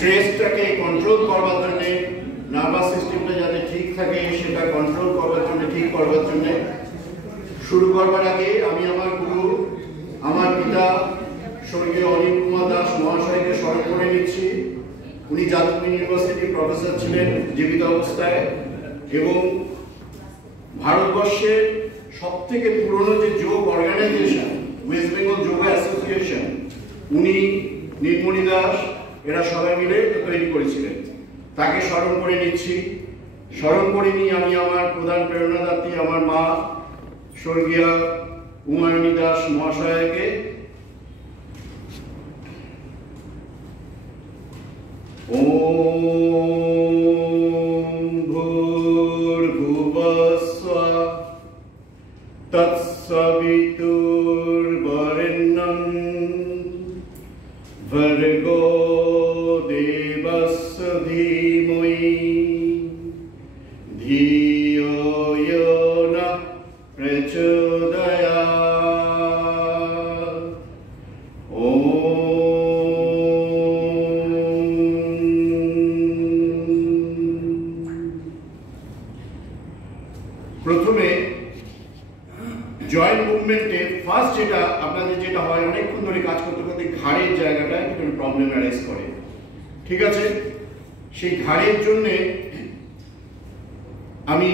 স্ট্রেসটাকে control করবার জন্য, nervous সিস্টেমটা যাতে ঠিক থাকে সেটা কন্ট্রোল করবার জন্য, ঠিক করবার জন্য শুরু করবার আগে আমি আমার গুরু, আমার পিতা স্বর্গীয় অনিল কুমার দাস মহাশয়কে স্মরণ করে নিচ্ছি। উনি যাদবপুর ইউনিভার্সিটির প্রফেসর ছিলেন জীবিত অবস্থায় এবং ভারতবর্ষের সবথেকে পুরনো যে যোগ অর্গানাইজেশন ওয়েস্ট বেঙ্গল যোগ অ্যাসোসিয়েশন, উনি নীলমণি দাস এরা সবাই মিলে তৈরি করেছিলেন। তাকে স্মরণ করে নিচ্ছি। স্মরণ করে নিয়ে আমি আমার প্রধান প্রেরণাদাত্রী আমার মা স্বর্গীয় উমায়নী দাস মহাশয়কে ওম ভূর্ভুবস্সুঃ তৎসবিতুর্বরেণ্যং ভর্গো দেবস্য ধীমহি ধিয়ো यो নঃ প্রচোদয়াৎ। প্রথমে জয়েন্ট মুভমেন্টে ফার্স্ট যেটা আপনাদের যেটা হয়, অনেকক্ষণ ধরে কাজ করতে করতে ঘাড়ের জায়গাটা একটু প্রবলেম অ্যারাইজ করে, ঠিক আছে? সেই ঘাড়ের জন্য আমি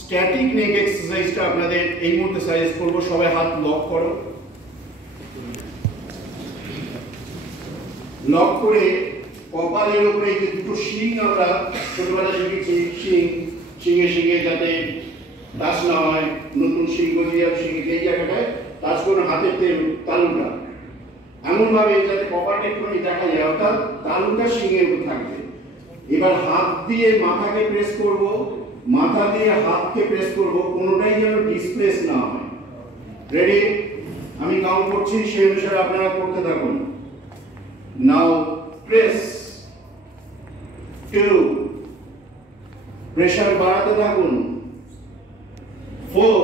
স্ট্যাটিক নেক এক্সারসাইজটা আপনাদের এই মুহূর্তে সাজেস্ট করবো। সবাই হাত লক করো। লক করে কপালের উপরে এই যে দুটো শিং আমরা ছোটবেলায় শিখেছি, শিঙে শিঙে যাতে টাচ না হয়, নতুন শিং গজিয়ে শিঙে এই জায়গাটায় টাচ করে হাতের তালুটা এমন ভাবে যাতে কপালটা একটুখানি দেখা যায়, অর্থাৎ তালুটা শিঙের উপর থাকবে। এবার হাত দিয়ে মাথাকে প্রেস করব, মাথা দিয়ে হাতকে প্রেস করব, কোনোটাই যেন ডিসপ্লেস না হয়। রেডি? আমি কাউন্ট করছি, সেই অনুসারে আপনারা করতে থাকুন। নাও প্রেস 2, প্রেসার বাড়াতে থাকুন 4,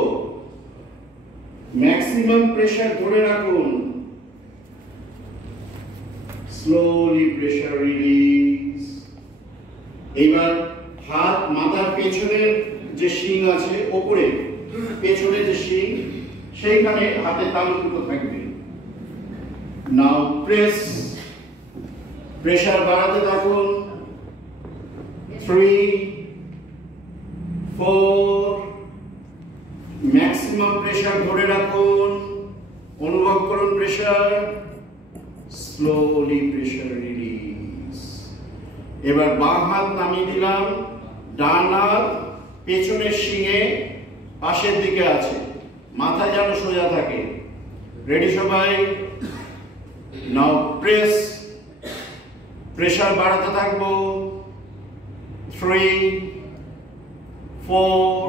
ম্যাক্সিমাম প্রেসার ধরে রাখুন, স্লোলি প্রেসার রিলিজ। এবার হাত মাথার পেছনের যে শিং আছে, ওপরে পেছনে যে শিং, সেইখানে হাতে তালু দুটো থাকবে। নাও প্রেস, প্রেসার বাড়াতে থাকুন 3, 4, ম্যাক্সিমাম প্রেসার ধরে রাখুন, অনুভব করুন প্রেসার, স্লোলি প্রেসার রিলিজ। এবার বাম হাত নামিয়ে দিলাম, ডান হাত পেছনের শিঙে পাশের দিকে আছে, মাথা যেন সোজা থাকে। রেডি সবাই? নাও প্রেস, প্রেসার বাড়াতে থাকবো 3, 4,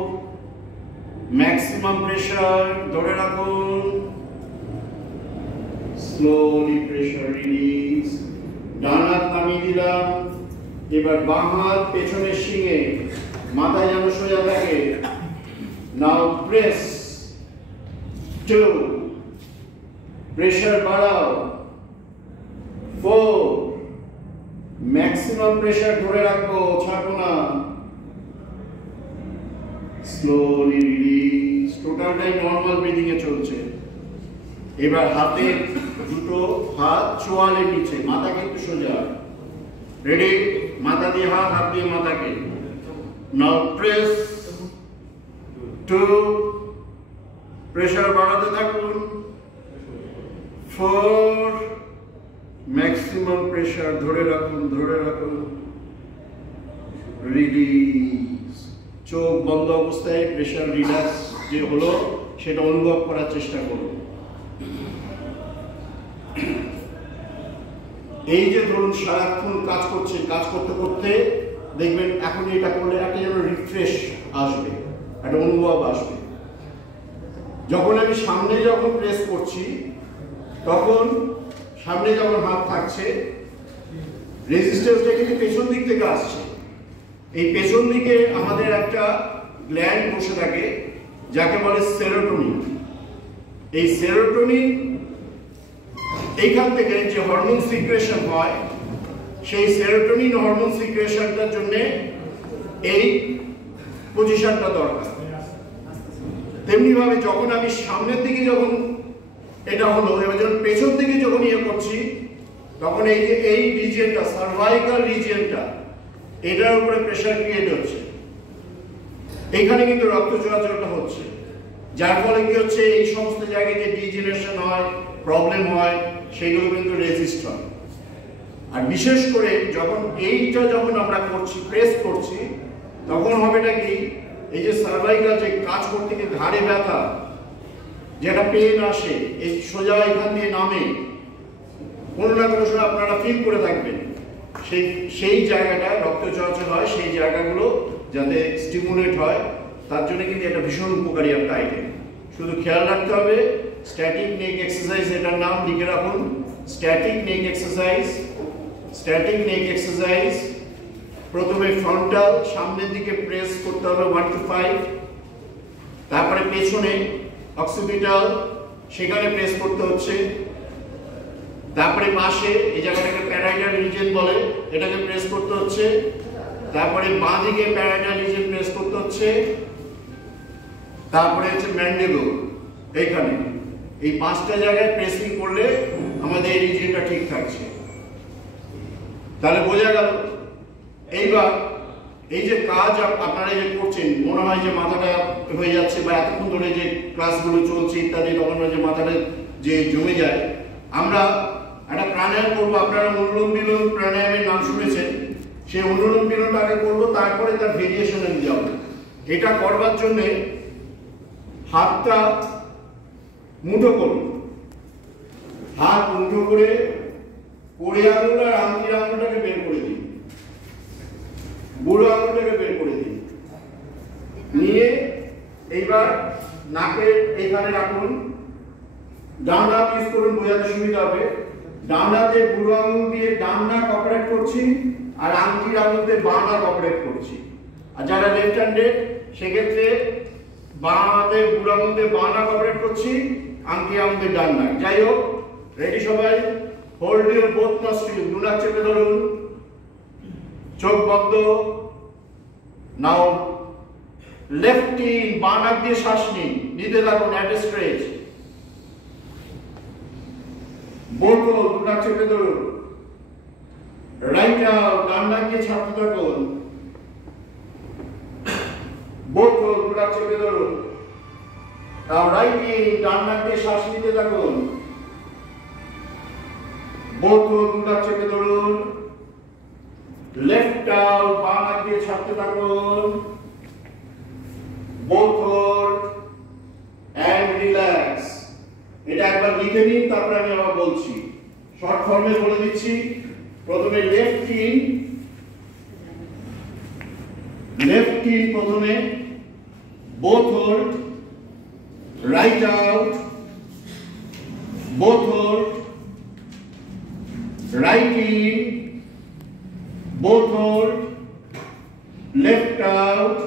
ম্যাক্সিমাম প্রেসার ধরে রাখুন, স্লোলি প্রেসার রিলিজ। ডান হাত নামিয়ে দিলাম, এবার বাম হাত পেছনের শিঙে, মাথা যেন সোজা থাকে। নাও প্রেস 2, প্রেসার বাড়াও 4, ম্যাক্সিমাম প্রেসার ধরে রাখবো, ছাড়বো না, স্লোলি রিলিজ। টোটালটাই নরমাল ব্রিদিং এ চলছে। এবার হাতের দুটো হাত চোয়ালের নিচে, মাথাকে একটু সোজা। রেডি? মাথা দিয়ে হাত, হাত দিয়ে মাথাকে। নাও প্রেস 2, প্রেসার বাড়াতে থাকুন 4, ম্যাক্সিমাম প্রেসার ধরে রাখুন, ধরে রাখুন, রিলিজ। চোখ বন্ধ অবস্থায় প্রেসার রিল্যাক্স যে হলো সেটা অনুভব করার চেষ্টা করুন। এই যে ধরুন সারাক্ষণ কাজ করছেন, কাজ করতে করতে দেখবেন এখন এটা করলে একটা যেন রিফ্রেশ আসবে, একটা অনুভব আসবে। যখন আমি সামনে যখন প্রেস করছি, তখন সামনে যখন হাত থাকছে, রেজিস্ট্যান্সটা কিন্তু পেছন দিক থেকে আসছে। এই পেছন দিকে আমাদের একটা গ্ল্যান্ড বসে থাকে যাকে বলে সেরোটোনিন। এই সেরোটোনিন এইখান থেকে যে হরমোন সিক্রেশন হয়, সেই সেরোটোনিন হরমোন সিক্রেশনটার জন্য এই পজিশনটা দরকার। তেমনি ভাবে যখন আমি সামনের দিকে যখন এটা হলো, এবার যখন পেছন দিকে যখন ইয়ে করছি, তখন এই যে এই রিজিয়নটা, সার্ভাইকাল রিজিয়নটা, এটার উপরে প্রেসার ক্রিয়েট হচ্ছে, এইখানে কিন্তু রক্ত চলাচলটা হচ্ছে, যার ফলে কি হচ্ছে, এই সমস্ত জায়গায় যে ডিজেনারেশন হয়, প্রবলেম হয়, সেগুলো কিন্তু রেজিস্ট হয়। আর বিশেষ করে যখন এইটা যখন আমরা করছি, প্রেস করছি, তখন হবেটা কি, এই যে সার্ভাইকাল যে কাজ করতে গিয়ে ঘাড়ে ব্যথা, যেটা পেন আসে, এই সোজা এখান দিয়ে নামে, কোনো না কোনো সময় আপনারা ফিল করে থাকবেন, সেই জায়গাটায় রক্ত চলাচল হয়, সেই জায়গাগুলো যাতে স্টিমুলেট হয়, তার জন্য কিন্তু এটা ভীষণ উপকারী একটা আইটেম। শুধু খেয়াল রাখতে হবে, স্ট্যাটিক নেক এক্সারসাইজ, এটার নাম লিখে রাখুন, স্ট্যাটিক নেক এক্সারসাইজ। স্ট্যাটিক নেক এক্সারসাইজ প্রথমে ফ্রন্টাল সামনের দিকে প্রেস করতে হবে 1 to 5, তারপরে পেছনে অক্সিপিটাল সেখানে প্রেস করতে হচ্ছে, তারপরে পাশে এই জায়গাটাকে প্যারাইটাল রিজিয়ন বলে, এটাকে প্রেস করতে হচ্ছে, তারপরে বাঁ দিকে প্যারাইটাল রিজিয়ন প্রেস করতে হচ্ছে, তারপরে হচ্ছে ম্যান্ডিবল, এইখানে এই 5টা জায়গায় প্রেসিং করলে আমাদের এই রিজিয়নটা ঠিক থাকছে। তাহলে বোঝা গেল। এইবার এই যে কাজ আপনারা যে করছেন, মনে হয় যে মাথাটা হয়ে যাচ্ছে, বা এতক্ষণ ধরে যে ক্লাসগুলো চলছে ইত্যাদি, তখন যে মাথাটা যে জমে যায়, আমরা একটা প্রাণায়াম করবো। আপনারা অনুলোম বিলোম প্রাণায়ামের নাম শুনেছেন, সেই অনুলোম বিলোমটা আগে করবো, তারপরে তার ভেরিয়েশনে যাব। এটা করবার জন্যে হাতটা মুঠো করুন, হাত মুঠো করে কোড়ে আঙুল আর আঙুলের আঙুলটাকে বের করে দিন, বুড়ো আঙুলটাকে বের করে দিন, নিয়ে এইবার নাকের এখানে রাখুন, ডান হাত ইউজ করুন, বোঝাতে সুবিধা হবে। ডান হাতে বুড়ো আঙুল দিয়ে ডান নাক অপারেট করছি, আর আঙুলের আঙুল দিয়ে বাঁ নাক অপারেট করছি। আর যারা লেফট হ্যান্ডেড, সেক্ষেত্রে বাঁ হাতে বুড়ো আঙুল দিয়ে বাঁ নাক অপারেট করছি, আংটি আঙুল দিয়ে ডান নাক। যাই হোক, রেডি সবাই? হোল্ড ইউর বোথ নস্ট্রিল, দু নাক চেপে ধরুন, চোখ বন্ধ। নাও লেফট ইন, বাঁ নাক দিয়ে শ্বাস নিন, নিতে থাকুন at a stretch. Both hold, দু নাক চেপে ধরুন। রাইট আউট, ডান নাক দিয়ে ছাড়তে থাকুন। বোথ হোল্ড, দু নাক চেপে ধরুন। নাও রাইট ইন, ডান নাক দিয়ে শ্বাস নিতে থাকুন। বোথ হোল্ড, দু নাক চেপে ধরুন। লেফট আউট, বাঁ নাক দিয়ে ছাড়তে থাকুন। Both hold and relax. এটা একবার লিখে নিন, তারপরে আমি আবার বলছি, শর্ট ফর্মে বলে দিচ্ছি। প্রথমে লেফট ইন, প্রথমে both hold, right out, both hold, right in, both hold, left out,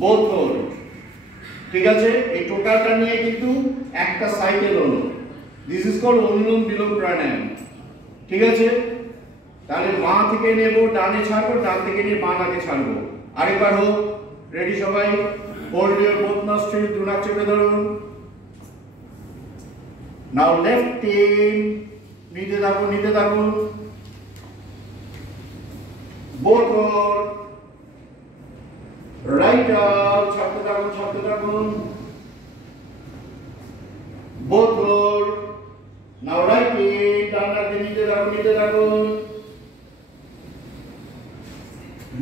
both hold। ঠিক আছে? এই টোটালটা নিয়ে কিন্তু একটা সাইকেল হলো। দিস ইজ কল্ড অনুলোম বিলোম প্রাণায়াম। ঠিক আছে? তাহলে বাঁ থেকে নেব, ডানে ছাড়বো, ডান থেকে নিয়ে বাঁ নাকে ছাড়বো। আরেকবার হোক, রেডি সবাই? হোল্ড ইউর বোথ নস্ট্রিল, দু নাক চেপে ধরুন। নাও লেফট ইন, নিতে থাকুন, নিতে থাকুন। Both hold, right out, ছাড়তে থাকুন, ছাড়তে থাকুন। Both hold, now right in, ডান নাক দিয়ে নিতে থাকুন, নিতে থাকুন।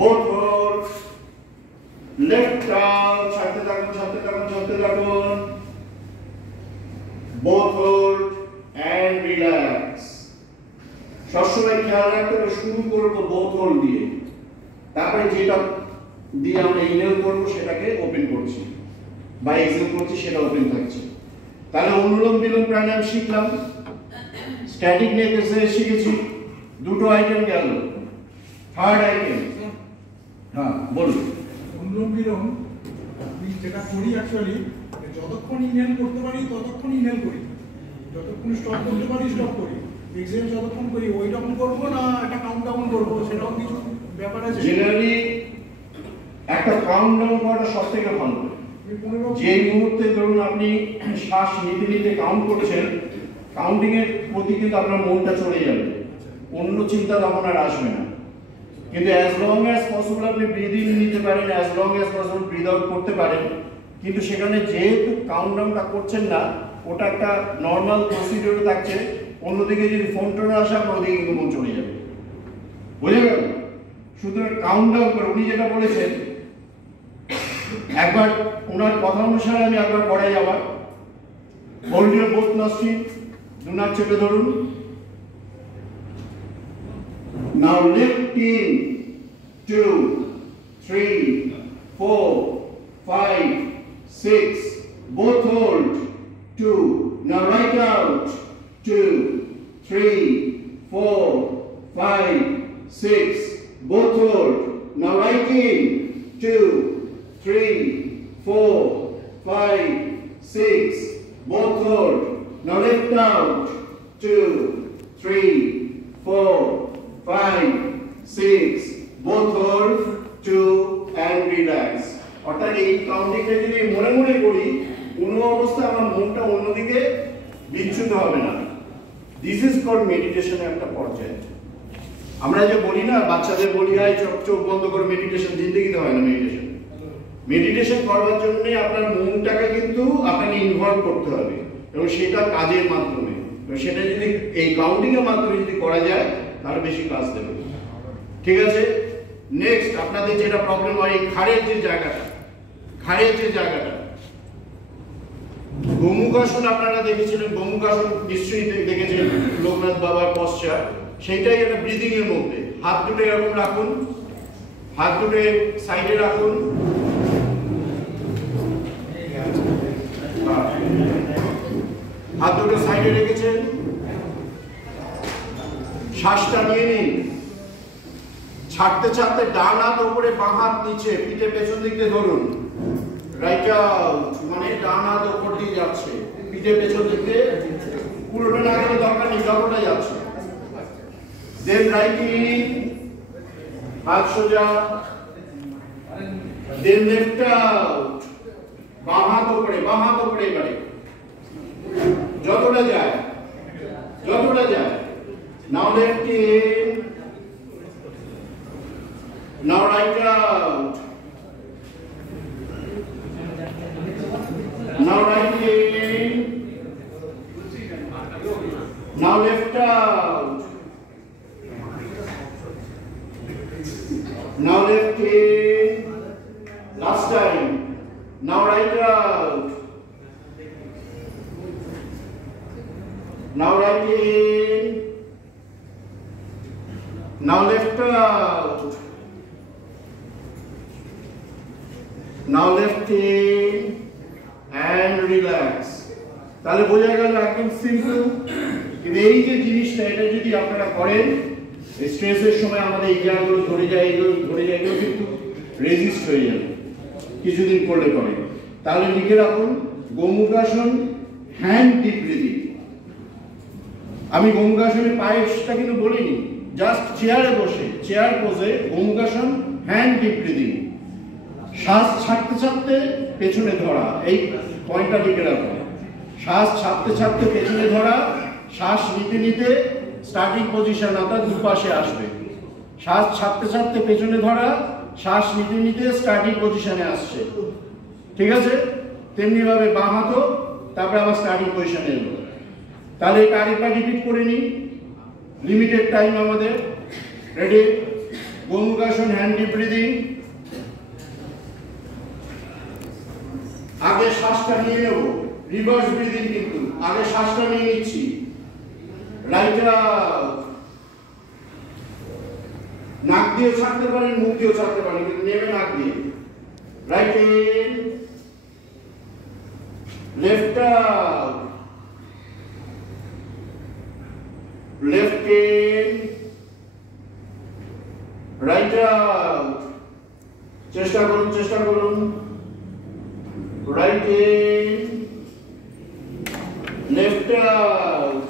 Both hold, left out, ছাড়তে থাকুন, ছাড়তে থাকুন, ছাড়তে থাকুন। Both hold and relax। সবসময় খেয়াল রাখতে হবে, শুরু করবো বোথ হোল্ড দিয়ে, তারপরে যেটা দিয়ে আমরা ইনহেল করবো সেটাকে ওপেন করছি, বা এক্সহেল করছি, সেটা ওপেন থাকছে। তাহলে অনুলোম বিলোম প্রাণায়াম শিখলাম, স্ট্যাটিক নেক এক্সারসাইজ শিখেছি, দুটো আইটেম গেল। থার্ড আইটেম, হ্যাঁ বলুন। অনুলোম বিলোম আমি যেটা করি অ্যাকচুয়ালি, যতক্ষণ ইনহেল করতে পারি ততক্ষণ ইনহেল করি, যতক্ষণ স্টপ করতে পারি স্টপ করি। এক্সেল যতক্ষণ করি ওই রকম করবো না একটা কাউন্টডাউন করবো, সেটাও কিছু ব্যাপার আছে। জেনারেলি একটা কাউন্টডাউন করাটা সবথেকে ভালো। যে মুহূর্তে ধরুন আপনি শ্বাস নিতে নিতে কাউন্ট করছেন, কাউন্টিং এর প্রতি কিন্তু আপনার মনটা চলে যাবে, অন্য চিন্তা তখন আর আসবে না। কিন্তু অ্যাজ লং অ্যাজ পসিবল আপনি ব্রিথ ইন নিতে পারেন, as long as possible breathe out করতে পারেন, কিন্তু সেখানে যেহেতু কাউন্টডাউনটা করছেন না, ওটা একটা নর্মাল প্রসিডিওরে থাকছে। অন্যদিকে যদি ফোন টোন আসে আপনার ওদিকে কিন্তু মন চলে যাবে, বুঝে গেল? সুতরাং কাউন্টডাউন করে উনি যেটা বলেছেন, একবার ওনার কথা অনুসারে আমি একবার পড়াই আবার। হোল্ড ইউর বোথ নস্ট্রিল, দুনার চেপে ধরুন। Now lift in 2, 3, 4, 5, 6. Both hold. 2. Now right out. 2, 3, 4, 5, 6. Both hold. Now right in. 2, 3, 4, 5, 6. Both hold. Now left out. 2, 3, 4, 5, 6. Both hold. 2 and relax. অর্থাৎ এই কাউন্টিংটা যদি মনে মনে করি, কোনো অবস্থায় আমার মনটা অন্যদিকে বিচ্যুত হবে না। দিস ইজ কল্ড মেডিটেশনের একটা পর্যায়। আমরা যে বলি না, বাচ্চাদের বলি আয় চোখ বন্ধ করে মেডিটেশন, জিন্দেগিতে হয় না মেডিটেশন। মেডিটেশন করবার জন্য আপনার মনটাকে কিন্তু আপনাকে ইনভলভ করতে হবে, এবং সেটা কাজের মাধ্যমে। সেটা যদি এই কাউন্টিং এর মাধ্যমে যদি করা যায় তাহলে বেশি কাজ দেবে। ঠিক আছে? নেক্সট আপনাদের যেটা প্রবলেম হয়, এই ঘাড়ের যে জায়গাটা, গোমুখাসন আপনারা দেখেছিলেন, গোমুখাসন নিশ্চয়ই দেখেছেন, লোকনাথ বাবার পশ্চাৎ। সেইটাই একটা ব্রিদিং এর মধ্যে। হাত দুটো এরকম রাখুন, হাত দুটো সাইডে রাখুন, হাত দুটো সাইডে রেখেছেন, শ্বাসটা নিয়ে নিন। ছাড়তে ছাড়তে ডান হাত উপরে, বাঁ হাত নিচে, পিঠে পেছন দিক দিয়ে ধরুন। রাইট আউট, মানে ডান হাত উপর দিয়ে যাচ্ছে, পিঠে পেছন দিক দিয়ে, পুরোটা না গেলে দরকার নেই, যতটা যাচ্ছে। দেন রাইট ইন, হাত সোজা, দেন লেফট আউট, বাঁ হাত উপরে, এবারে যতটা যায়। Now left in, now right out, now right in, now left out, now left in, last time, now right out, now right in, now left out, now left in and relax. তাহলে বোঝা গেল একদম simple. কিন্তু এই যে জিনিসটা, এটা যদি আপনারা করেন, স্ট্রেসের সময় আমাদের এই জায়গাগুলো ধরে যায়, এগুলো কিন্তু রেজিস্ট হয়ে যাবে কিছুদিন করলে পরে। তাহলে লিখে রাখুন, গোমুখাসন, হ্যান্ড ডিপ ব্রিদিং। আমি গোমুখাসনের পায়েসটা কিন্তু বলিনি, জাস্ট চেয়ারে বসে, চেয়ার পোজে গোমুখাসন, হ্যান্ড ডিপ ব্রিদিং। শ্বাস ছাড়তে ছাড়তে পেছনে ধরা, এই পয়েন্টটা লিখে রাখুন। শ্বাস ছাড়তে ছাড়তে পেছনে ধরা, শ্বাস নিতে নিতে স্টার্টিং পজিশন অর্থাৎ দুপাশে আসবে। শ্বাস ছাড়তে ছাড়তে পেছনে ধরা, শ্বাস নিতে নিতে স্টার্টিং পজিশনে আসছে। ঠিক আছে? তেমনি ভাবে বাঁ হাতও, তারপরে আবার স্টার্টিং পজিশনে এলো। তাহলে এটা আরেকবার রিপিট করে নিই, লিমিটেড টাইম আমাদের। Ready? Gomukhasana, hand deep breathing. আগে শ্বাসটা নিয়ে নেব, রিভার্স ব্রিদিং, কিন্তু আগে শ্বাসটা নিয়ে নিচ্ছি। রাইট আউট, নাক দিয়ে ছাড়তে পারেন, মুখ দিয়ে ছাড়তে পারেন, কিন্তু নেবে নাক দিয়ে। Right in, left out, left in, right out. চেষ্টা করুন। Right in, left out,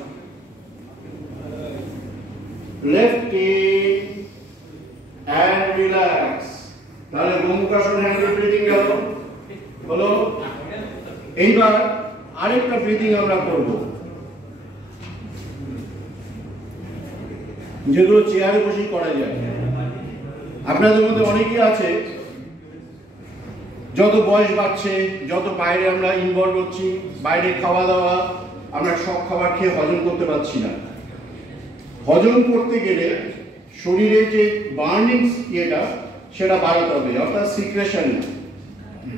Lift in and relax. তাহলে গোমুখাসন হ্যান্ড ব্রিদিং গেল হলো। এইবার আরেকটা ব্রিদিং আমরা করব, যেগুলো চেয়ারে বসেই করা যায়। আপনাদের মধ্যে অনেকেই আছে যত বয়স বাড়ছে, যত বাইরে আমরা ইনভলভ হচ্ছি, বাইরে খাওয়া দাওয়া, আমরা সব খাবার খেয়ে হজম করতে পারছি না। হজম করতে গেলে শরীরে যে বার্নিং ইয়েটা সেটা বাড়াতে হবে, অর্থাৎ সিক্রেশন,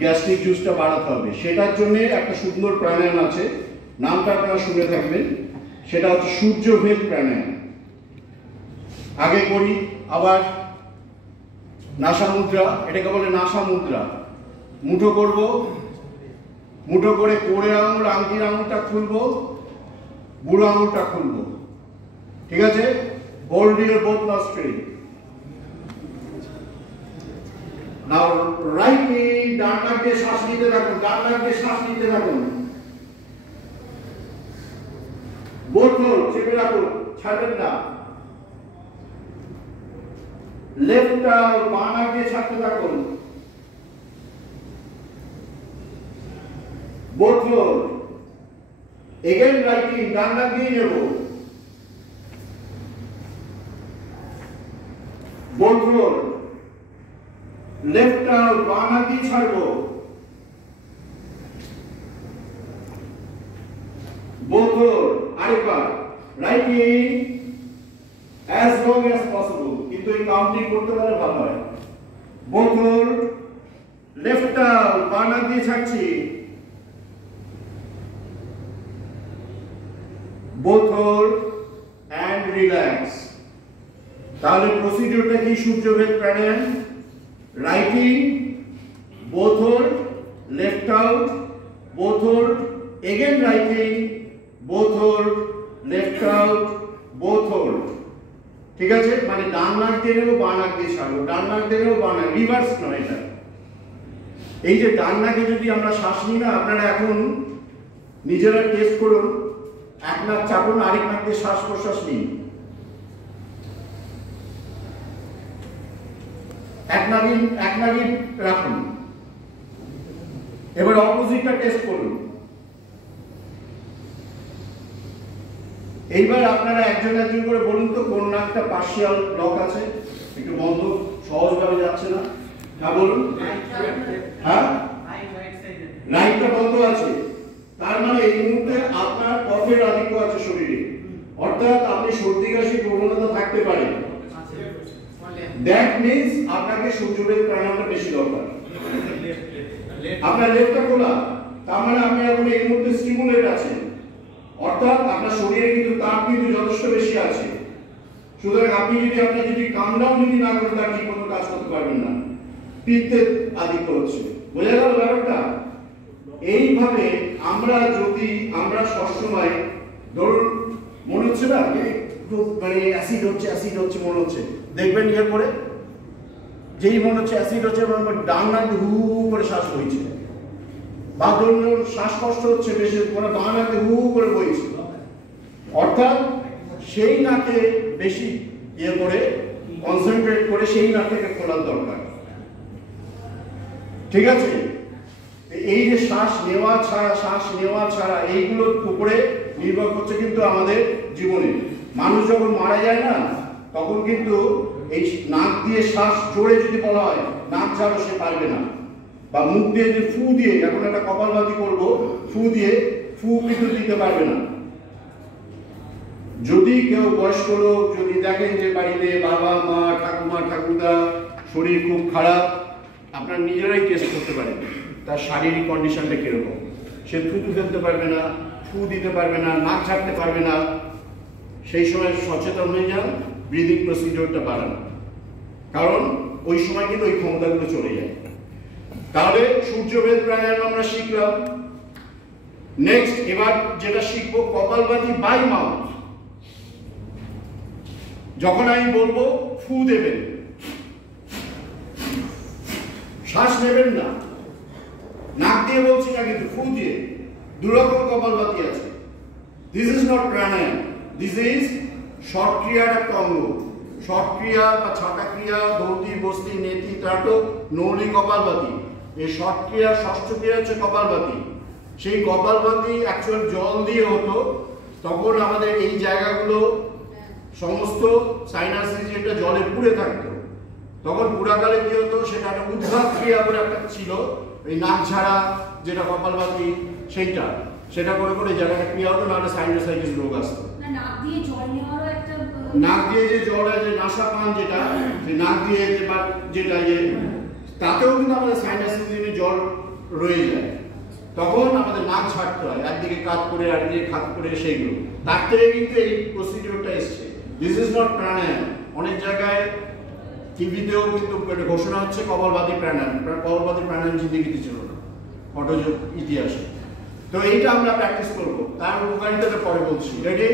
গ্যাস্ট্রিক জুসটা বাড়াতে হবে। সেটার জন্য একটা সুন্দর প্রাণায়াম আছে, নামটা আপনারা শুনে থাকবেন, সেটা হচ্ছে সূর্যভেদ প্রাণায়াম। আগে করি, আবার নাসা মুদ্রা, এটাকে বলে নাসা মুদ্রা। মুঠো করব, মুঠো করে কোড়ে আঙুল, আংটির আঙুলটা খুলবো, বুড়ো আঙুলটা খুলবো, ঠিক আছে? Hold your both nostril. Now right in, ডান নাক দিয়ে শ্বাস নিতে থাকুন, ডান নাক দিয়ে শ্বাস নিতে থাকুন। বোথ হোল্ড, চেপে রাখুন, ছাড়বেন না। লেফট আউট, বাঁ নাক দিয়ে ছাড়তে থাকুন। Both hold. Again right in, ডান নাক দিয়ে নেব। Both hold. Left out, বাঁ নাক দিয়ে ছাড়বো। Both hold. আরেকবার right in as long as possible, কিন্তু এই কাউন্টিং করতে পারলে ভালো হয়। Both hold. Left out, বাঁ নাক দিয়ে ছাড়ছি। Both hold and relax. তাহলে প্রসিডিউরটা কি? Suryabhed pranayama, right in, both hold, left out, both hold, again right in, both hold, left out, both hold। ঠিক আছে? মানে ডান নাক দিয়ে নেবো, বাঁ নাক দিয়ে ছাড়বো, ডান নাক দিয়ে নেবো, বাঁ নাক, রিভার্স নয় এটা। এই যে ডান নাকে যদি আমরা শ্বাস নিই না, আপনারা এখন নিজেরা টেস্ট করুন, এক নাক চাপুন, আরেক নাক দিয়ে শ্বাস প্রশ্বাস নিন, এক নাকি রাখুন। এবার অপোজিটটা টেস্ট করুন। এইবার আপনারা একজন একজন করে বলুন তো কোন নাকটা পার্শিয়াল লক আছে, একটু বন্ধ, সহজভাবে যাচ্ছে না। হ্যাঁ বলুন। হ্যাঁ, রাইটটা বন্ধ আছে। তার মানে এই মুহূর্তে আপনার কফের আধিক্য আছে শরীরে, অর্থাৎ আপনি সর্দি কাশি প্রবণতা থাকতে পারে। দ্যাট মিন্স আপনাকে সূর্যভেদ প্রাণায়ামটা বেশি দরকার। আপনার লেফটটা খোলা, তার মানে আপনি এখন এই মুহূর্তে স্টিমুলেট আছেন, অর্থাৎ আপনার শরীরে কিন্তু তাপ কিন্তু যথেষ্ট বেশি আছে। সুতরাং আপনি যদি কাম ডাউন যদি না করেন, তার ঠিক মতো কাজ করতে পারবেন না, পিত্তের আধিক্য হচ্ছে। বোঝা গেল ব্যাপারটা? এইভাবে আমরা সবসময়, ধরুন মনে হচ্ছে না মানে অ্যাসিড হচ্ছে মনে হচ্ছে, দেখবেন ইয়ে করে, যেই মনে হচ্ছে অ্যাসিড হচ্ছে, ডান নাক হু করে শ্বাস বইছে, বা ধরুন শ্বাসকষ্ট হচ্ছে বেশি, মানে বাঁ নাকে হু করে বইছে, অর্থাৎ সেই নাকে বেশি ইয়ে করে কনসেন্ট্রেট করে সেই নাকটাকে খোলার দরকার। ঠিক আছে? এই যে শ্বাস নেওয়া ছাড়া এইগুলোর উপরে নির্ভর করছে কিন্তু আমাদের জীবনে। মানুষ যখন মারা যায় না, তখন কিন্তু এই নাক দিয়ে শ্বাস জোরে যদি বলা হয়, নাক ছাড়া সে পারবে না, বা মুখ দিয়ে যদি ফু দিয়ে, এখন একটা কপালভাতি করবো, ফু কিন্তু দিতে পারবে না। যদি কেউ বয়স্ক লোক যদি দেখেন যে বাড়িতে বাবা মা ঠাকুমা ঠাকুরদা শরীর খুব খারাপ, আপনারা নিজেরাই টেস্ট করতে পারেন তার শারীরিক কন্ডিশনটা কিরকম। সে থুতু ফেলতে পারবে না, ফু দিতে পারবে না, নাক ছাড়তে পারবে না, সেই সময় সচেতন হয়ে যান, ব্রিদিং প্রসিডিওরটা বাড়ান, কারণ ওই সময় কিন্তু ওই ক্ষমতাগুলো চলে যায়। তাহলে সূর্যভেদ প্রাণায়াম আমরা শিখলাম। নেক্সট এবার যেটা শিখবো, কপালভাতি বাই মাউথ। যখন আমি বলবো ফু দেবেন, শ্বাস নেবেন না, নাক দিয়ে বলছি না কিন্তু ফু দিয়ে। দুরকম কপালভাতি আছে। This is not pranayama, this is short ক্রিয়ার একটা অঙ্গ। শর্ট ক্রিয়া বা ছাটা ক্রিয়া, দৌতি, বস্তি, নেতি, ত্রাটক, নৌলি, কপালভাতি। এই শর্ট ক্রিয়া, ষষ্ঠ ক্রিয়া হচ্ছে কপালভাতি। সেই কপালভাতি অ্যাকচুয়াল জল দিয়ে হতো। তখন আমাদের এই জায়গাগুলো সমস্ত সাইনাস রিজিয়নটা জলে পুড়ে থাকতো। তখন পুরাকালে কি হতো, সেটা একটা উদ্ঘাত ক্রিয়া বলে একটা ছিল, এই নাক ঝাড়া যেটা কপালভাতি সেটা করে করে জায়গাটা ক্রিয়া হতো, নাহলে সাইনোসাইটিস রোগ আসতো। নাক দিয়ে জল নেওয়ারও একটা, নাক দিয়ে যে জল হয়, যে নাসা পান যেটা, সেই নাক দিয়ে যেটা তাতেও কিন্তু আমাদের সাইনাসে জল রয়ে যায়। তখন আমাদের নাক ছাড়তে হয়, একদিকে কাত করে একদিকে খাত করে, সেইগুলো তার থেকে কিন্তু এই প্রসিডিওরটা এসছে। দিস ইজ নট প্রাণায়াম। অনেক জায়গায় টিভিতেও কিন্তু ঘোষণা হচ্ছে কপালভাতি প্রাণায়াম। কপালভাতি প্রাণায়াম জিন্দিগিতে ছিল না অটোযোগ ইতিহাসে। তো এইটা আমরা প্র্যাকটিস করব, তার উপকারিতাটা পরে বলছি। রেডি?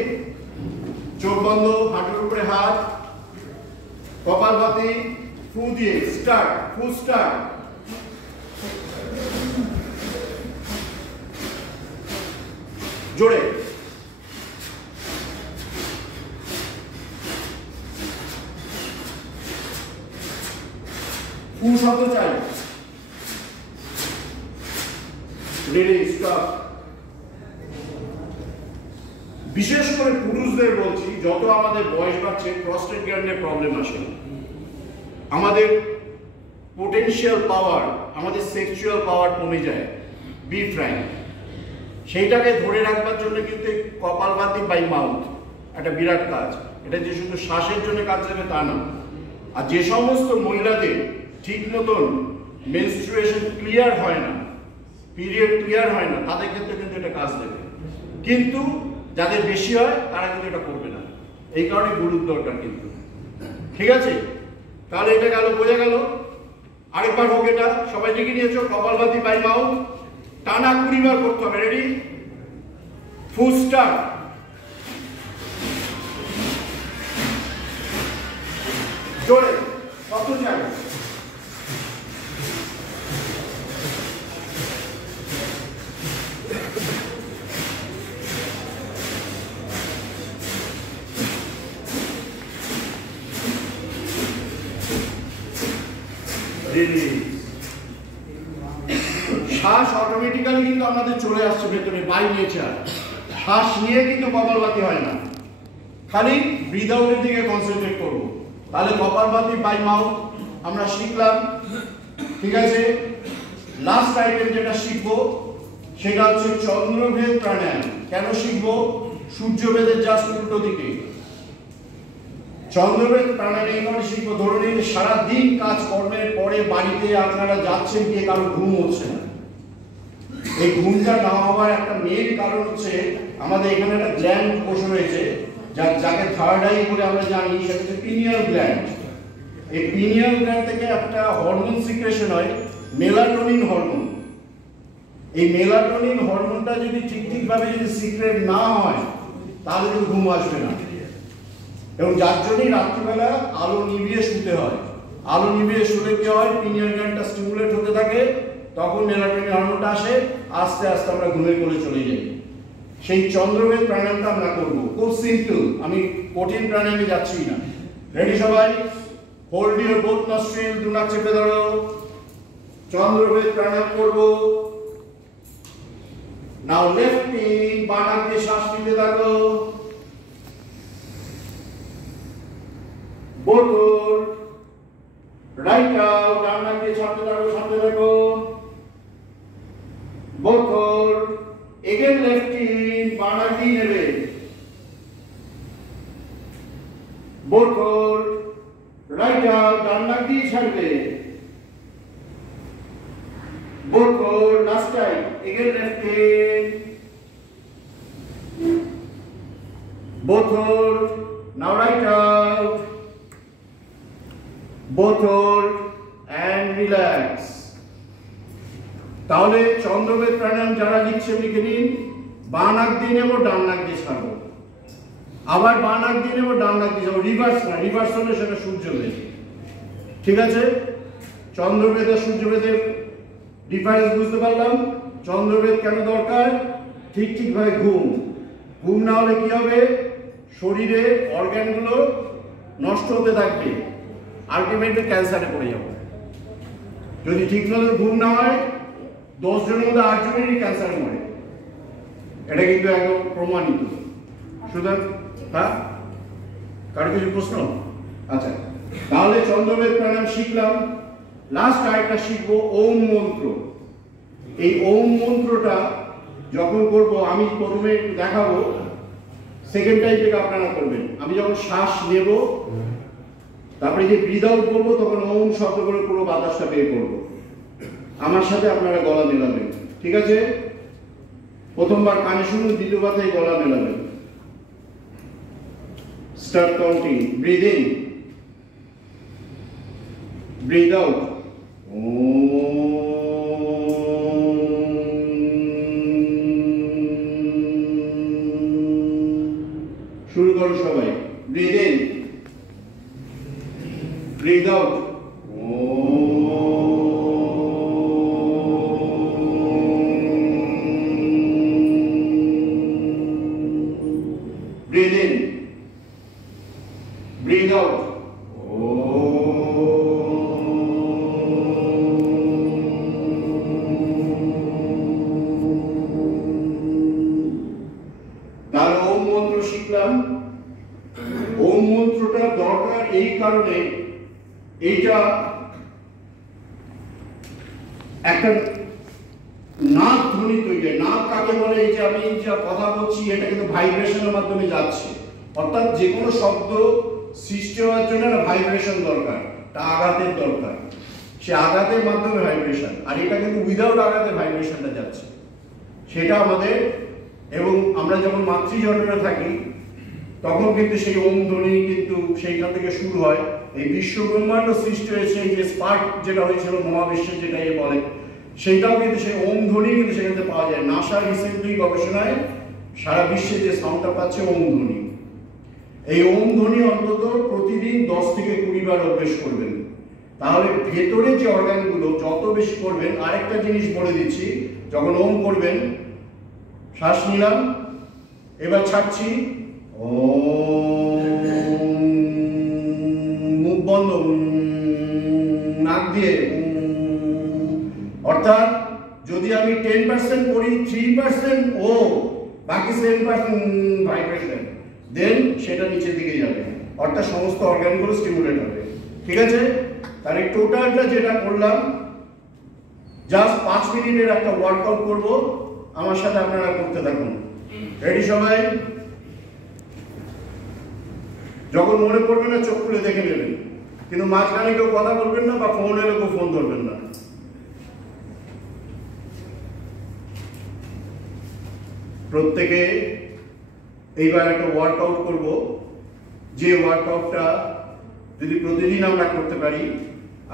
চোখ বন্ধ, হাঁটুর উপরে হাত, কপালভাতি ফু দিয়ে স্টার্ট, ফু স্টার্ট। জোরে ফু শব্দ চাই। Ready, stop. বিশেষ করে পুরুষদের বলছি, যত আমাদের বয়স বাড়ছে প্রস্টেট গ্ল্যান্ডের প্রবলেম আসে, আমাদের পোটেনশিয়াল পাওয়ার, আমাদের সেক্সুয়াল পাওয়ার কমে যায়। Be frank. সেইটাকে ধরে রাখবার জন্য কিন্তু কপালভাতি বাই মাউথ একটা বিরাট কাজ। এটা যে শুধু শ্বাসের জন্য কাজ দেবে তা না। আর যে সমস্ত মহিলাদের ঠিক মতন মেনস্ট্রুয়েশন ক্লিয়ার হয় না, পিরিয়ড ক্লিয়ার হয় না, তাদের ক্ষেত্রে কিন্তু এটা কাজ দেবে। কিন্তু যাদের বেশি হয় তারা কিন্তু এটা করবে না। এই কারণে গুরুর দরকার কিন্তু। ঠিক আছে? তাহলে এটা গেল, বোঝা গেল। আরেকবার হোক এটা, সবাই লিখে নিয়েছো। কপালভাতি বাই মাউথ টানা 20 বার করতে হবে। রেডি? Full start. জোরে কত চাই? শ্বাস অটোমেটিক্যালি কিন্তু আমাদের চলে আসছে ভেতরে, বাই নেচার। শ্বাস নিয়ে কিন্তু কপালভাতি হয় না, খালি ব্রিথ আউটের দিকে কনসেন্ট্রেট করবো। তাহলে কপালভাতি বাই মাউথ আমরা শিখলাম। ঠিক আছে? লাস্ট আইটেম যেটা শিখবো সেটা হচ্ছে চন্দ্রভেদ প্রাণায়াম। কেন শিখবো? সূর্যভেদের জাস্ট উল্টো দিকে চন্দ্রভেদ প্রাণায়াম এই কারণে শিখবো। ধরুন এই সারাদিন কাজ কর্মের পরে বাড়িতে আপনারা যাচ্ছেন, গিয়ে কারো ঘুম হচ্ছে না। এই ঘুমটা না হওয়ার একটা মেইন কারণ হচ্ছে আমাদের এখানে একটা গ্ল্যান্ড বসে রয়েছে, যাকে থার্ড আই বলে আমরা জানি, সেটা হচ্ছে পিনিয়াল গ্ল্যান্ড। এই পিনিয়াল গ্ল্যান্ড থেকে একটা হরমোন সিক্রেশন হয়, মেলাটোনিন হরমোন। এই মেলাটোনিন হরমোনটা যদি ঠিকভাবে যদি সিক্রেট না হয় তাহলে কিন্তু ঘুম আসবে না। এবং যার জন্যই রাত্রিবেলা আলো নিভিয়ে শুতে হয়। আলো নিভিয়ে শুলে কি হয়, পিনিয়াল গ্ল্যান্ডটা স্টিমুলেট হতে থাকে, তখন মেলাটোনিন হরমোনটা আসে, আস্তে আস্তে আমরা ঘুমের কোলে চলে যাই। সেই চন্দ্রভেদ প্রাণায়ামটা আমরা করবো, খুব সিম্পল। আমি কঠিন প্রাণায়ামে যাচ্ছি না। রেডি সবাই? হোল্ড ইউর বোথ নস্ট্রিল, দু নাক চেপে ধরো। চন্দ্রভেদ প্রাণায়াম করবো। নাও লেফট ইন, বাঁ নাক দিয়ে শ্বাস নিতে থাকো। বোথ রাইট আউট, ডান নাক দিয়ে ছাড়তে থাকো, ছাড়তে থাকো। বোথ এগেন লেফট ইন, বাঁ নাক দিয়ে নেবে। বোথ রাইট আউট, ডান নাক দিয়ে ছাড়বে। Both hold, last time, again left in. Both hold, now right out. Both hold and relax. তাহলে চন্দ্রভেদ প্রাণায়াম যারা লিখছে লিখে নিন। বাঁ নাক দিয়ে নেবো, ডান নাক দিয়ে ছাড়বো। আবার বাঁ নাক দিয়ে নেবো, ডান নাক দিয়ে যাবো। রিভার্স না, রিভার্স হলে সেটা সূর্যভেদ। ঠিক আছে? চন্দ্রভেদ আর সূর্যভেদের ডিফারেন্স বুঝতে পারলাম। চন্দ্রভেদ কেন দরকার? ঠিকভাবে ঘুম। ঘুম না হলে কি হবে? শরীরের অর্গানগুলো নষ্ট হতে থাকবে, আলটিমেটলি ক্যান্সারে পড়ে যাবো। যদি ঠিকমতো ঘুম না হয় 10 জনের মধ্যে 8 জনেরই ক্যান্সার মরে, এটা কিন্তু একদম প্রমাণিত। সুতরাং কারো কিছু প্রশ্ন? আচ্ছা, তাহলে চন্দ্রবেদ প্রাণায়াম শিখলাম। লাস্ট আরেকটা শিখবো ওম মন্ত্র। এই ওম মন্ত্রটা যখন করব, আমি প্রথমে দেখাবো, সেকেন্ড টাইম থেকে আপনারা করবেন। আমি যখন শ্বাস নেব, তারপরে যে ব্রিথ আউট করবো, তখন ওম শব্দ করে পুরো বাতাসটা বের করবো। আমার সাথে আপনারা গলা মেলাবেন, ঠিক আছে? প্রথমবার কানে শুনুন, দ্বিতীয়বার থেকে গলা মেলাবেন। Start counting. Breathe in, breathe out. শুরু করো সবাই। Breathe in, breathe out. Breathe in, breathe out. তার ওম মন্ত্র শিখলাম। ওম মন্ত্রটা দরকার এই কারণে, এইটা একটা নাক ধ্বনি তৈরি হয়। নাক কাকে বলে? এই যে আমি যা কথা বলছি, এটা কিন্তু ভাইব্রেশনের মাধ্যমে যাচ্ছে। অর্থাৎ যে কোনো শব্দ সৃষ্টি হওয়ার জন্য একটা ভাইব্রেশন দরকার, তা আঘাতের দরকার। সে আঘাতের মাধ্যমে ভাইব্রেশন, আর এটা কিন্তু উইদাউট আঘাতে ভাইব্রেশনটা যাচ্ছে, সেটা আমাদের। এবং আমরা যখন মাতৃজঠরে থাকি, তখন কিন্তু সেই ওম ধ্বনি কিন্তু সেইখান থেকে শুরু হয়। এই বিশ্ব ব্রহ্মাণ্ড সৃষ্টি হয়েছে, এই যে স্পার্ক যেটা হয়েছিল মহাবিশ্বের, যেটা এ বলে, সেইটাও কিন্তু সেই ওম ধ্বনি কিন্তু সেখান থেকে পাওয়া যায়। নাসা রিসেন্টলি গবেষণায় সারা বিশ্বে যে সাউন্ডটা পাচ্ছে ওম ধ্বনি। এই ওম ধ্বনি অন্তত প্রতিদিন 10 থেকে 20 বার অভ্যেস করবেন। তাহলে ভেতরে যে অর্গানগুলো যত বেশি করবেন। আরেকটা জিনিস বলে দিচ্ছি, যখন ওম করবেন, শ্বাস নিলাম, এবার ছাড়ছি, মুখ বন্ধ, নাক দিয়ে। অর্থাৎ যদি আমি 10% করি, 3% ও, বাকি 7% ভাইব্রেশন, দেন সেটা নিচের দিকে যাবে, অর্থাৎ সমস্ত অর্গানগুলো স্টিমুলেট হবে। ঠিক আছে? তাহলে টোটালটা যেটা করলাম, জাস্ট 5 মিনিটের একটা ওয়ার্কআউট করব। আমার সাথে আপনারা করতে থাকুন। রেডি সবাই? যখন মনে পড়বে না, চোখ খুলে দেখে নেবেন, কিন্তু মাঝখানে কেউ কথা বলবেন না, বা ফোন এলে কেউ ফোন ধরবেন না। প্রত্যেকে এইবার একটা ওয়ার্কআউট করব, যে ওয়ার্কআউটটা যদি প্রতিদিন আমরা করতে পারি,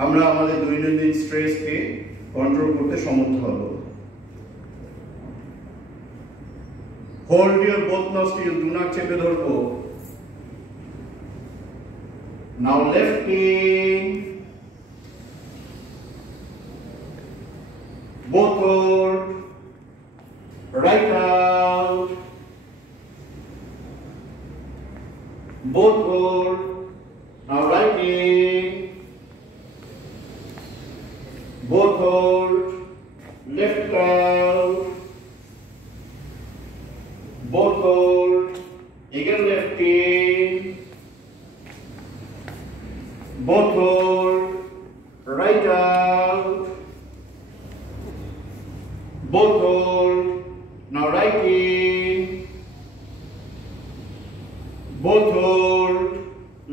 আমরা আমাদের দৈনন্দিন স্ট্রেসকে কন্ট্রোল করতে সমর্থ হব। হোল্ড ইউর বোথ নস্ট্রিল, দুনাক চেপে ধরবো। Now left in, both hold, right out, both hold, now right in, both hold, left out, both hold, again left in, both hold, right out, both hold, now right in, both hold,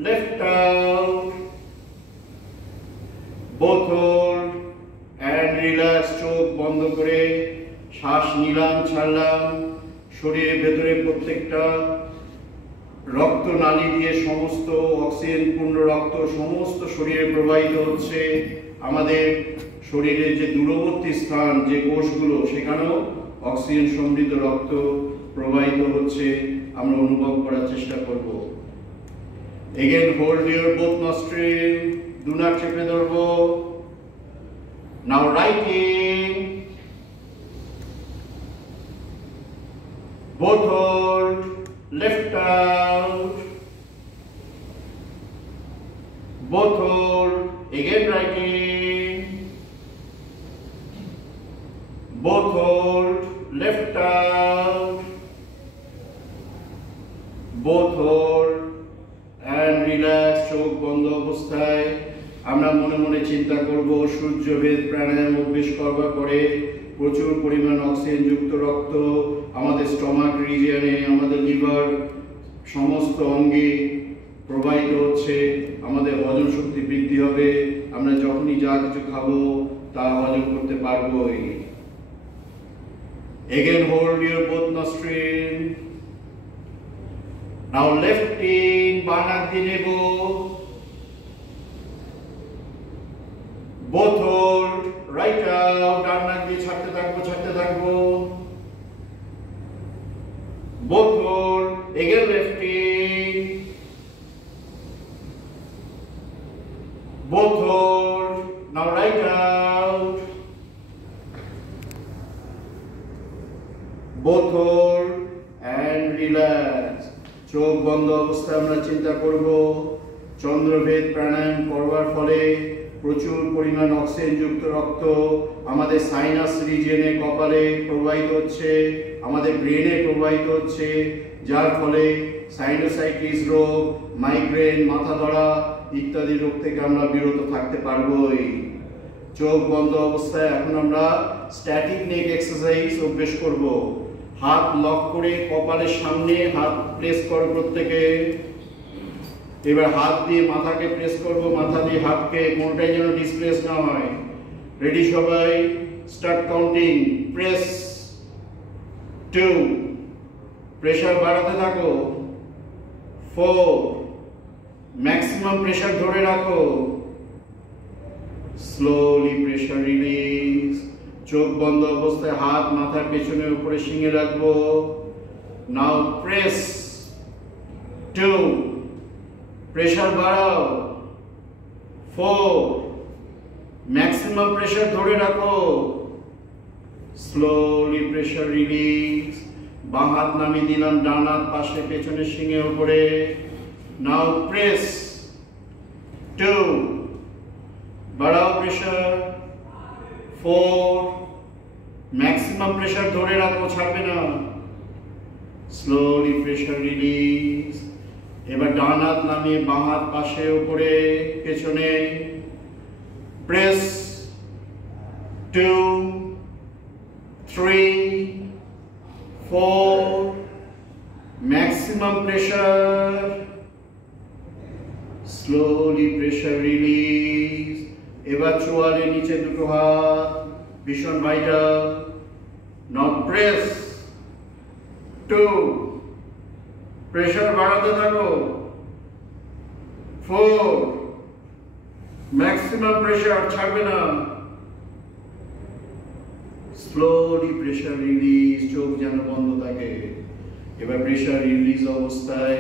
left out, both hold, and relax, চোখ বন্ধ করে শ্বাস নিলাম, ছাড়লাম। শরীরের ভেতরে প্রত্যেকটা রক্ত নালী দিয়ে সমস্ত অক্সিজেন পূর্ণ রক্ত সমস্ত শরীরে প্রবাহিত হচ্ছে। আমাদের শরীরের যে দূরবর্তী স্থান, যে কোষগুলো, সেখানেও অক্সিজেন সমৃদ্ধ রক্ত প্রবাহিত হচ্ছে, আমরা অনুভব করার চেষ্টা করব। Again hold your both nostril, দুনাক চেপে ধরবো। Now right in, both hold, left out, both hold, again writing, both hold, left out, both hold and relax, চোখ বন্ধ অবস্থায় আমরা মনে মনে চিন্তা করব সূর্যভেদ প্রাণায়াম অভ্যাস করবার পরে প্রচুর পরিমাণ অক্সিজেন যুক্ত রক্ত আমাদের স্টমাক রিজিয়নে, আমাদের লিভার সমস্ত অঙ্গে প্রবাহিত হচ্ছে, আমাদের হজম শক্তি বৃদ্ধি হবে, আমরা যখনই যা কিছু খাবো তা হজম করতে পারবোই। Again hold your both nostril. Now left in, বাঁ নাক দিয়ে নেব, both hold, right out, ডান নাক দিয়ে ছাড়তে থাকবো, both hold, again left in, both hold, now right out, both hold and relax. চোখ বন্ধ অবস্থায় আমরা চিন্তা করব চন্দ্রভেদ প্রাণায়াম করবার ফলে প্রচুর পরিমাণ অক্সিজেন যুক্ত রক্ত আমাদের সাইনাস রিজিয়নে, কপালে প্রবাহিত হচ্ছে, আমাদের ব্রেনে প্রবাহিত হচ্ছে, যার ফলে সাইনোসাইটিস রোগ, মাইগ্রেন, মাথা ধরা ইত্যাদি রোগ থেকে আমরা বিরত থাকতে পারবোই। চোখ বন্ধ অবস্থায় এখন আমরা স্ট্যাটিক নেক এক্সারসাইজ অভ্যাস করব। হাত লক করে কপালের সামনে হাত প্রেস করো প্রত্যেকে। এবার হাত দিয়ে মাথাকে প্রেস করব, মাথা দিয়ে হাতকে, কোনটাই যেন ডিসপ্লেস না হয়। রেডি সবাই? Start counting. প্রেস 2, প্রেসার বাড়াতে থাকো 4, ম্যাক্সিমাম প্রেসার ধরে রাখো, স্লোলি প্রেসার রিলিজ। চোখ বন্ধ অবস্থায় হাত মাথার পেছনে উপরে শিঙে রাখবো। নাও প্রেস 2, প্রেসার বাড়াও 4, ম্যাক্সিমাম প্রেসার ধরে রাখো, স্লোলি প্রেসার রিলিজ। বাঁ হাত নামিয়ে দিলাম, ডান হাত পাশে পেছনে শিঙে উপরে। নাও প্রেস 2, বাড়াও প্রেসার 4, ম্যাক্সিমাম প্রেসার ধরে রাখো, ছাড়বে না, স্লোলি প্রেসার রিলিজ। এবার ডান হাত নামিয়ে বাঁ হাত পাশে উপরে পেছনে। Press 2, 3, 4, maximum pressure, slowly pressure release. এবার চোয়ালে নিচে দুটো হাত, ভীষণ ভাইটাল। নাও প্রেস 2, প্রেসার বাড়াতে থাকো 4, ম্যাক্সিমাম প্রেসার, ছাড়বে না, স্লোলি প্রেসার রিলিজ। চোখ যেন বন্ধ থাকে। এবার প্রেসার রিলিজ অবস্থায়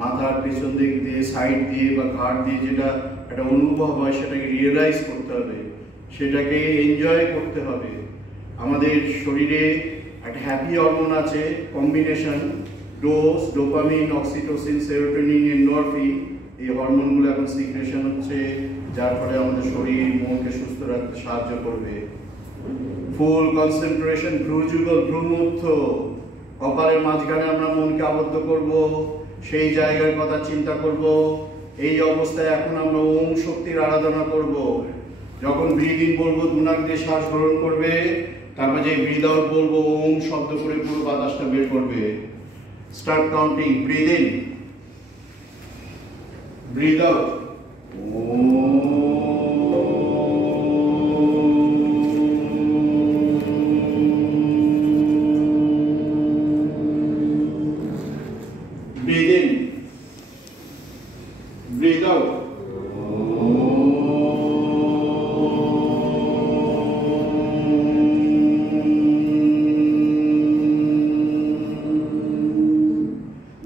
মাথার পেছন দিক দিয়ে, সাইড দিয়ে বা ঘাড় দিয়ে যেটা একটা অনুভব হয় সেটাকে রিয়েলাইজ করতে হবে, সেটাকে এনজয় করতে হবে। আমাদের শরীরে একটা হ্যাপি হরমোন আছে, combination, dose, dopamine, oxytocin, serotonin, endorphin. এই হরমোনগুলো এখন সিক্রেশন হচ্ছে, যার ফলে আমাদের শরীর মনকে সুস্থ রাখতে সাহায্য করবে। ফুল কনসেন্ট্রেশন, ভ্রুযুগল, ভ্রুমধ্য, কপালের মাঝখানে আমরা মনকে আবদ্ধ করব, সেই জায়গার কথা চিন্তা করব। এই অবস্থায় এখন আমরা ওম শক্তির আরাধনা করব। যখন ব্রিথ ইন বলবো দুনাক দিয়ে শ্বাস গ্রহণ করবে, তারপর যে ব্রিথ আউট বলবো ওম শব্দ করে পুরো বাতাসটা বের করবে। Start counting. Breathe in, breathe out. Breathe in, breathe out.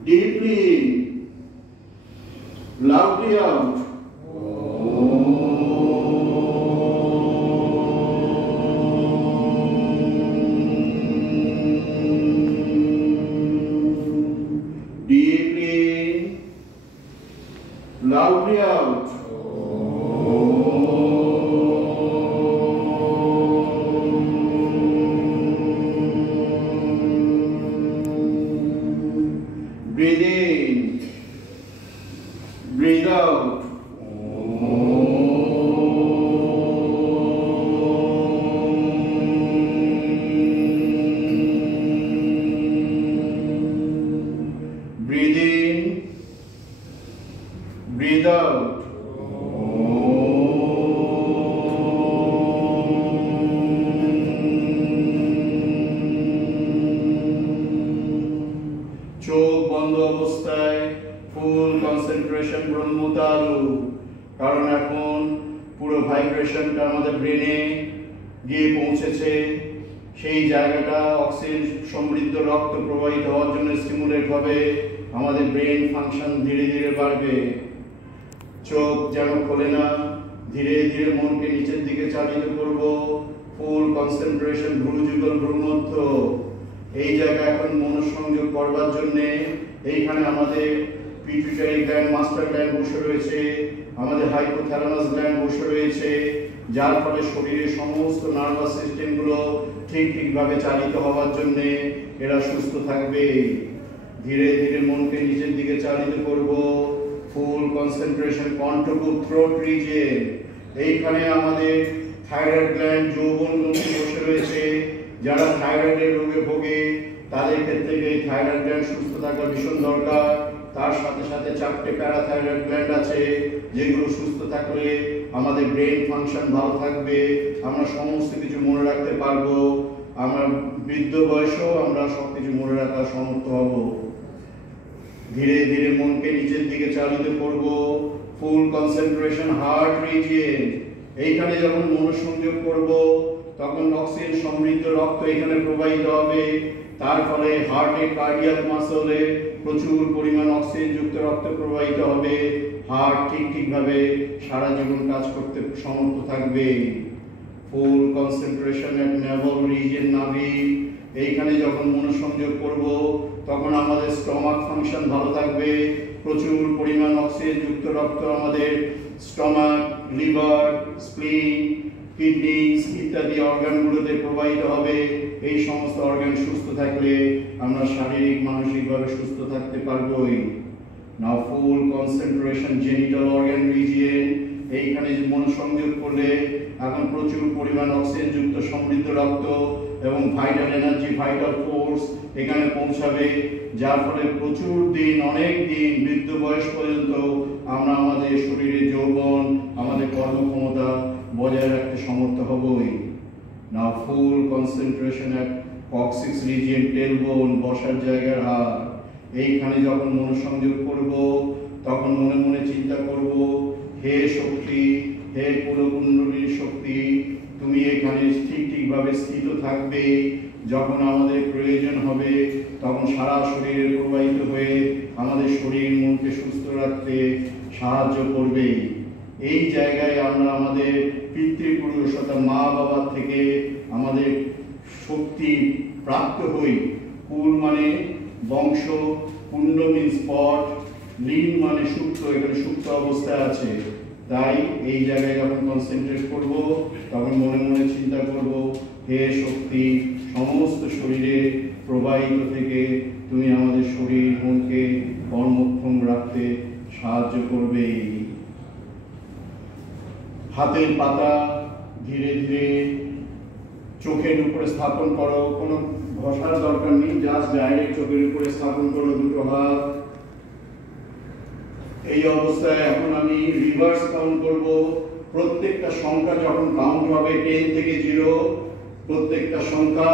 Deeply in, loudly out. Deeply in, loudly out. Breathe in. Breathe out. Breathe in. Breathe out. চোখ বন্ধ অবস্থায় ফুল কনসেন্ট্রেশন ব্রহ্মতারু, কারণ এখন পুরো ভাইব্রেশনটা আমাদের ব্রেনে গিয়ে পৌঁছেছে। সেই জায়গাটা অক্সিজেন সমৃদ্ধ রক্ত প্রবাহিত হওয়ার জন্য স্টিমুলেট হবে, আমাদের ব্রেন ফাংশন ধীরে ধীরে বাড়বে। চোখ যেন খোলে না, ধীরে ধীরে মনকে নিচের দিকে চালিত করব। ফুল কনসেন্ট্রেশন ভ্রুযুগল ভ্রুমধ্য, এই জায়গায় এখন মনোসংযোগ করবার জন্য এইখানে আমাদের পিটুইটারি গ্ল্যান্ড, মাস্টার গ্ল্যান্ড বসে রয়েছে, আমাদের হাইপোথ্যালামাস গ্ল্যান্ড বসে রয়েছে, যার ফলে শরীরের সমস্ত নার্ভাস সিস্টেমগুলো ঠিকভাবে চালিত হওয়ার জন্য এরা সুস্থ থাকবে। ধীরে ধীরে মনকে নিচের দিকে চালিত করব। ফুল কনসেন্ট্রেশন কন্ট্রোল থ্রোট রিজিয়ন, এইখানে আমাদের থাইরয়েড গ্ল্যান্ড যৌবন গ্রন্থি বসে রয়েছে। যারা থাইরয়েডের রোগে ভোগে তাদের ক্ষেত্রে এই থাইরয়েড গ্ল্যান্ড সুস্থ থাকা ভীষণ দরকার। তার সাথে সাথে 4টে প্যারাথাইরয়েড গ্ল্যান্ড আছে, যেগুলো সুস্থ থাকলে আমাদের ব্রেন ফাংশন ভালো থাকবে, আমরা সমস্ত কিছু মনে রাখতে পারবো, আমরা বৃদ্ধ বয়সেও আমরা সবকিছু মনে রাখার সমর্থ হব। ধীরে ধীরে মনকে নিচের দিকে চালিত করব। ফুল কনসেন্ট্রেশন হার্ট রিজিয়ন, এইখানে যখন মনোসংযোগ করব তখন অক্সিজেন সমৃদ্ধ রক্ত এখানে প্রবাহিত হবে, তার ফলে হার্টে কার্ডিয়াক মাসলে প্রচুর পরিমাণ অক্সিজেন যুক্ত রক্ত প্রবাহিত হবে, হার্ট ঠিকভাবে সারা জীবন কাজ করতে সমর্থ থাকবে। ফুল কনসেন্ট্রেশন এট নেভেল রিজিয়ন নাভি, এইখানে যখন মনোসংযোগ করব তখন আমাদের স্টমাক ফাংশন ভালো থাকবে, প্রচুর পরিমাণ অক্সিজেন যুক্ত রক্ত আমাদের স্টমাক, লিভার, স্প্লিন, কিডনিস ইত্যাদি অর্গানগুলোতে প্রবাহিত হবে। এই সমস্ত অর্গান সুস্থ থাকলে আমরা শারীরিক মানসিকভাবে সুস্থ থাকতে পারবোই। Now full concentration genital organ region, এইখানে মনোসংযোগ করলে এখন প্রচুর পরিমাণ অক্সিজেন যুক্ত সমৃদ্ধ রক্ত এবং ভাইটাল এনার্জি, ভাইটাল ফোর্স এখানে পৌঁছাবে, যার ফলে প্রচুর দিন, অনেক দিন, মৃত্যু বয়স পর্যন্ত আমরা আমাদের শরীরের যৌবন, আমাদের কর্মক্ষমতা বজায় রাখতে সমর্থ হবই। নাও ফুল কনসেন্ট্রেশন এট কক্সিক্স রিজিয়ন টেলবোন, বসার জায়গার হাড়, এইখানে যখন মনোসংযোগ করব তখন মনে মনে চিন্তা করব, হে শক্তি, হে কুলকুণ্ডলীর শক্তি, তুমি এখানে ঠিকভাবে স্থিত থাকবে, যখন আমাদের প্রয়োজন হবে তখন সারা শরীরে প্রবাহিত হয়ে আমাদের শরীর মনকে সুস্থ রাখতে সাহায্য করবে। এই জায়গায় আমরা আমাদের পিতৃপুরুষ অর্থাৎ মা বাবার থেকে আমাদের শক্তি প্রাপ্ত হই। কুল মানে বংশ, কুণ্ড মিন স্পট, লীন মানে সুপ্ত, এখানে সুপ্ত অবস্থায় আছে। তাই এই জায়গায় যখন কনসেন্ট্রেট করব তখন মনে মনে চিন্তা করব, হে শক্তি, সমস্ত শরীরে প্রবাহিত থেকে তুমি আমাদের শরীর মনকে কর্মক্ষম রাখতে সাহায্য করবে। হাতের পাতা ধীরে ধীরে চোখের উপরে স্থাপন করো, কোনো ঘষার দরকার নেই, জাস্ট ডাইরেক্ট চোখের উপরে স্থাপন করো দুটো হাত। এই অবস্থায় এখন আমি রিভার্স কাউন্ট করব। প্রত্যেকটা সংখ্যা যখন কাউন্ট হবে 10 থেকে 0, প্রত্যেকটা সংখ্যা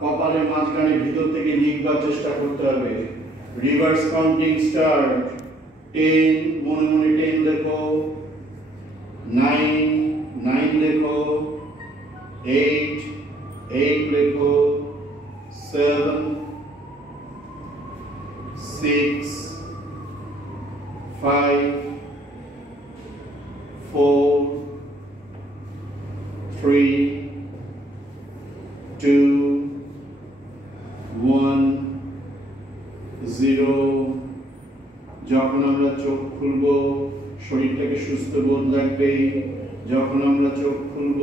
কপালের মাঝখানে ভিতর থেকে লিখবার চেষ্টা করতে হবে। Reverse counting start. 10, মনে মনে 10 লেখো, 9, 9 লেখো, 8, 8 লেখো, 7, 6, 5, 4, 3, 2, 1, 0। যখন আমরা চোখ খুলব শরীরটাকে সুস্থ বোধ লাগবে। যখন আমরা চোখ খুলব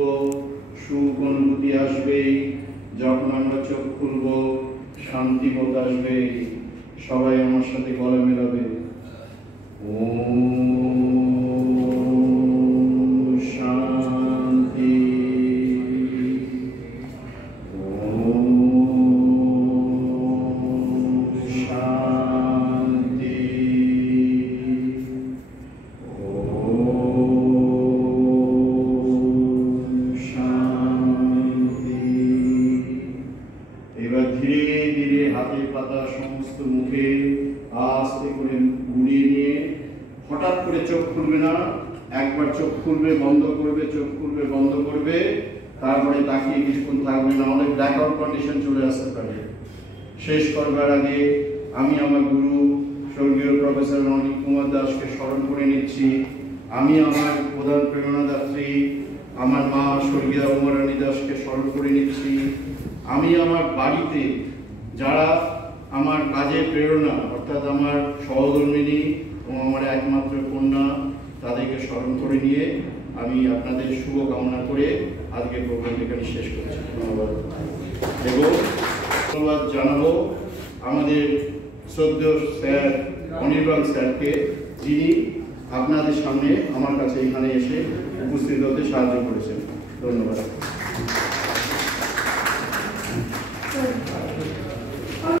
সুখ অনুভূতি আসবে, যখন আমরা চোখ খুলব শান্তি বোধ আসবে। সবাই আমার সাথে গলা মেলাবে। ওম শান্তি। এবার ধীরে ধীরে হাতের পাতা সমস্ত মুখে আস্তে করে গুড়িয়ে নিয়ে হঠাৎ করে চোখ খুলবে না, একবার চোখ খুলবে বন্ধ করবে, চোখ খুলবে বন্ধ করবে, তারপরে তাকিয়ে কিছুক্ষণ থাকবে না, অনেক ব্ল্যাকআউট কন্ডিশন চলে আসতে পারে। শেষ করবার আগে আমি আমার গুরু স্বর্গীয় প্রফেসর রণজিৎ কুমার দাসকে স্মরণ করে নিচ্ছি। আমি আমার প্রধান প্রেরণাদাত্রী আমার মা স্বর্গীয় উমারানী দাসকে স্মরণ করে নিচ্ছি। আমি আমার বাড়িতে যারা আমার কাজের প্রেরণা অর্থাৎ আমার সহধর্মিণী এবং আমার একমাত্র কন্যা, তাদেরকে স্মরণ করে নিয়ে আমি আপনাদের শুভ কামনা করে আজকের প্রোগ্রাম এখানে শেষ করছি। ধন্যবাদ। এবং ধন্যবাদ জানাবো আমাদের শ্রদ্ধেয় স্যার অনির্বাণ স্যারকে, যিনি আপনাদের সামনে আমার কাছে এখানে এসে উপস্থিত হতে সাহায্য করেছেন। ধন্যবাদ।